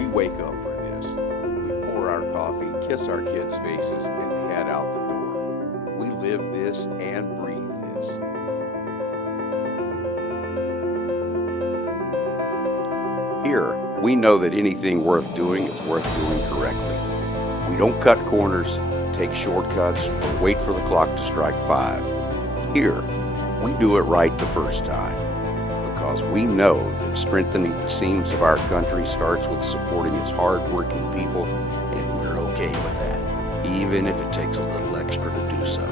We wake up for this. We pour our coffee, kiss our kids' faces, and head out the door. We live this and breathe this. Here, we know that anything worth doing is worth doing correctly. We don't cut corners, take shortcuts, or wait for the clock to strike 5. Here, we do it right the first time, because we know that strengthening the seams of our country starts with supporting its hard-working people, and we're okay with that, even if it takes a little extra to do so.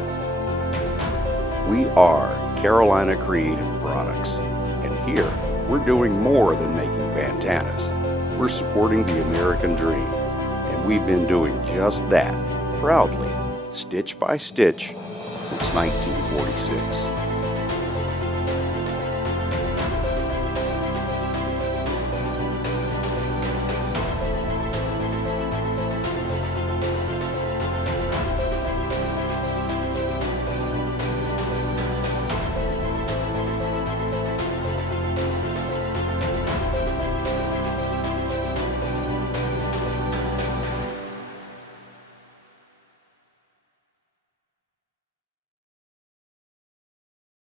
We are Carolina Creative Products, and here, we're doing more than making bandanas. We're supporting the American dream, and we've been doing just that, proudly, stitch by stitch, since 1946.